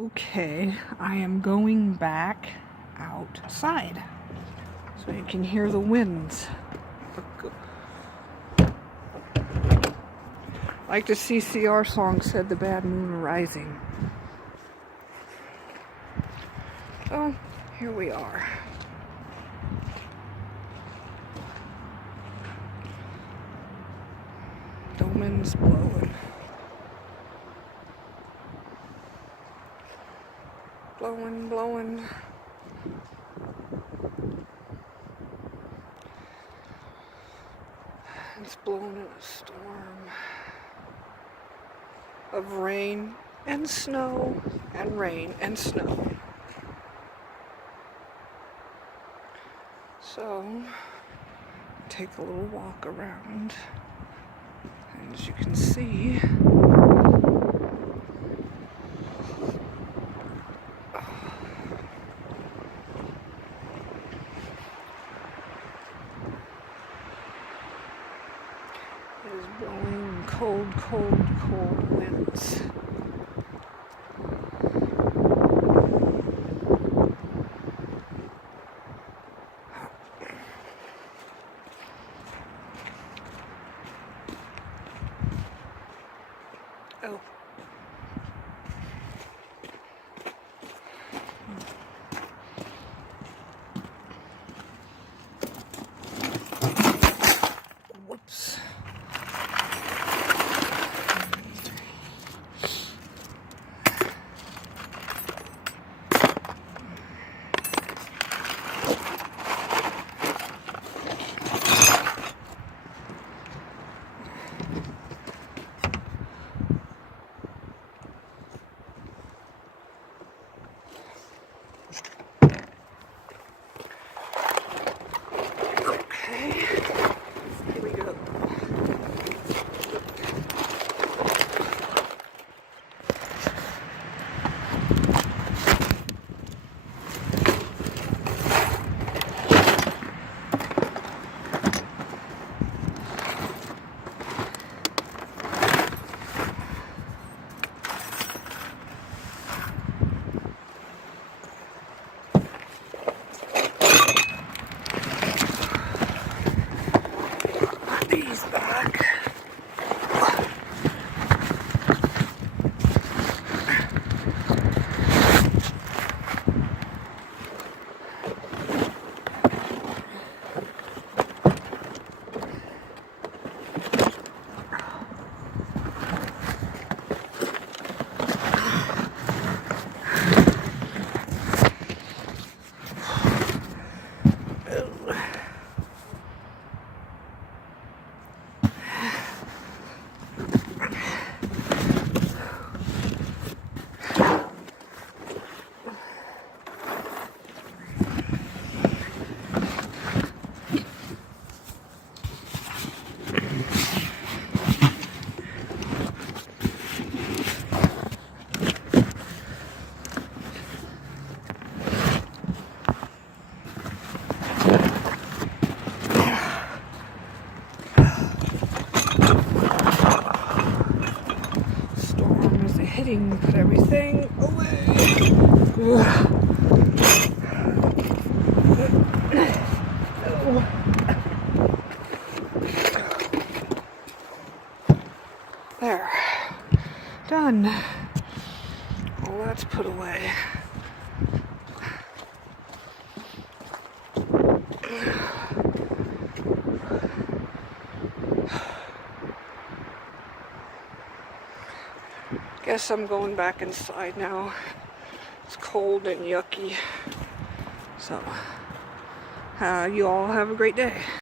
Okay, I am going back outside so you can hear the winds. Like the CCR song said, the bad moon rising. So, here we are. The wind's blowing. Blowing. It's blowing in a storm of rain and snow and rain and snow. So, take a little walk around. And as you can see, it is blowing cold winds. Oh. Whoops. Here we go. These back. Storm is hitting, put everything away. There. Done. All that's put away. Guess I'm going back inside now. It's cold and yucky. So, you all have a great day.